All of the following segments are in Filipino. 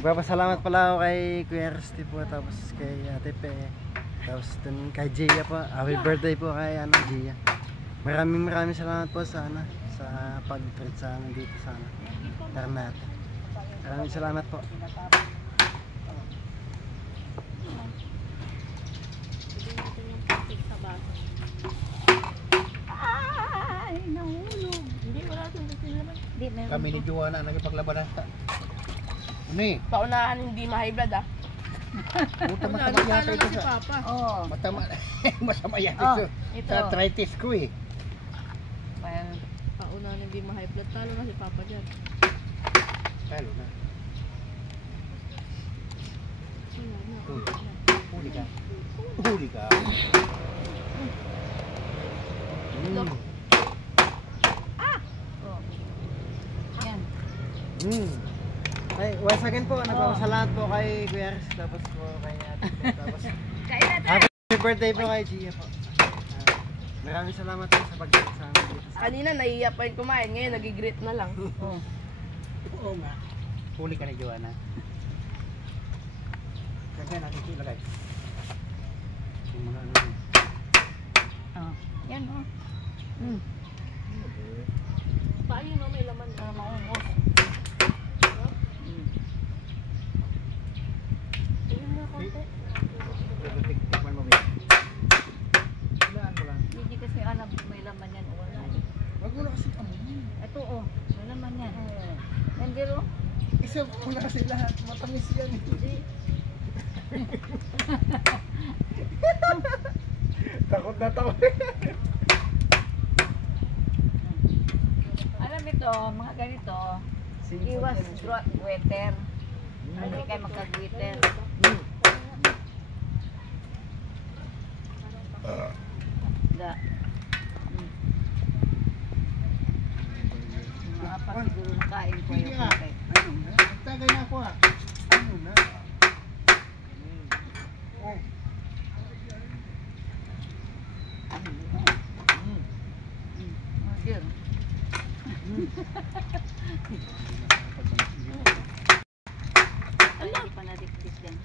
Magpapasalamat pala ako kay Kuya Rusty po, tapos kay Ate Pe, tapos dun kay Gia po. Happy birthday po kay Gia. Maraming salamat po sa pag-treat sa amin dito sa Ternate. Maraming salamat po. Ay, nahulog. Hindi, wala itong naman. Kami ni Joanna nagpaglabanan sa. Ano eh? Paunahan hindi ma-high blood ah. Puta masama yata ito si sa. Papa. Oo. Masama yata ito. Ito. Sa arthritis ko eh. Paunahan hindi ma-high blood. Talo na si Papa dyan. Talo na. Huli ka. Huli ka. Yan. Ay, once again po, nagpapasalamat po kay Kuya Rusty, tapos po kay Ate Pe, tapos happy birthday po kay Gia po. Maraming salamat po sa pag-treat sa amin dito. Kanina naiiyak pa yung kumain. Ngayon nagigreet na lang. Oo nga. Huli ka ni Joanna. Kaya natin ilagay. Yung mga ano. Yan o. Paano no, may laman na. Maungos. Ayun na konti. Tikman mo ba? Ilaan mo lang. Hindi kasi alam kung may laman yan o wala. Wag mo na kasi amoy. Ito may laman yan. Yan biro. Isa mo na kasi lahat. Matamis yan. Hindi. Takot na takot. Alam ito, mga ganito, iwas water. Hindi kayo magkag-water. Da. Mga apat siguro nakain ko yung kape. Ano na? Tagay na ako ah. Ano na? Oh. Dear. Hindi pa na-dikdik yan.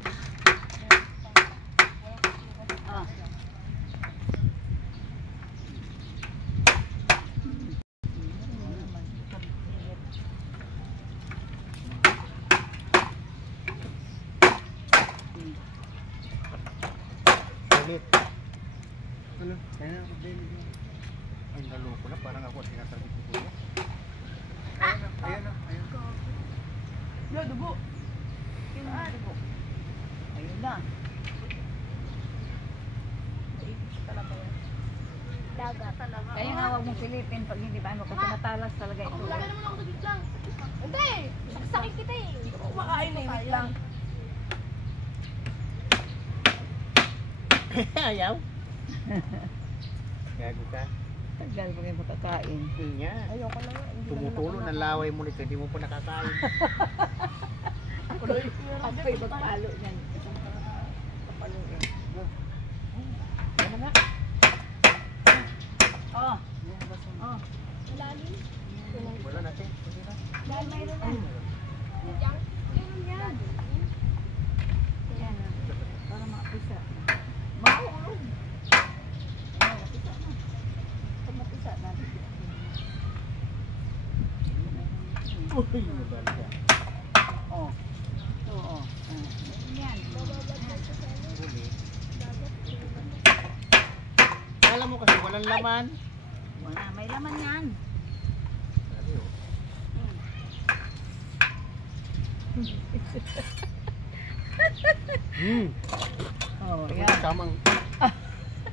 Ulit. Ano? Kaya ako din. Ay, naloko na. Parang ako sinasabi ko po. Ayan na. Yo, dugo. Dugo. Ayun na. Daga talaga. Kaya nga huwag mong silipin pag hindi ba ano kasi matalas talaga ito. Lagay naman ako dito lang. Hindi! Sakit kita eh. Hindi ko kumakain eh. Wait lang. Ayaw? Gago ka. Tagal mo yung makakain. Nga. Ayoko na nga. Tumutulo ng laway mo nito. Hindi mo pa nakakain. Ako yung magpalo niyan. Kapalo eh. Ano nga? Oh. Oh. Malalim. Wala natin. Dahil mayroon na. Mayroon yan. Yan. Para makapisa. Mahulog. Makapisa na. Pag mapisa na. Uy, nabal ka. Oh. Oo. Yan. Huli. Alam mo kasi walang laman. Wala. May laman yan. Sabi oh. Oh, Yan. yan. Tamang.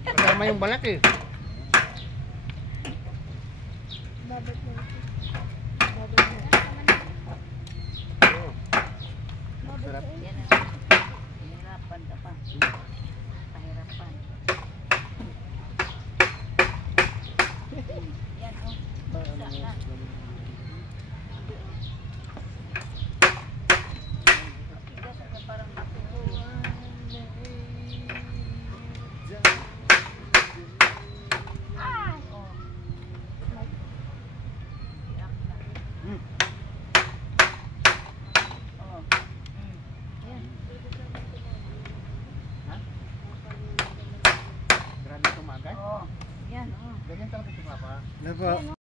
Tama yung balat eh. Babad na. Oh. Sarap. Yan na. Hirapan ka pa. Pahirapan. Yan oh. Isa na. Tigas na parang matutuwa. Oh. Iyak na. Oh. Yan, oh. Ganyan talaga si Papa. Ano po?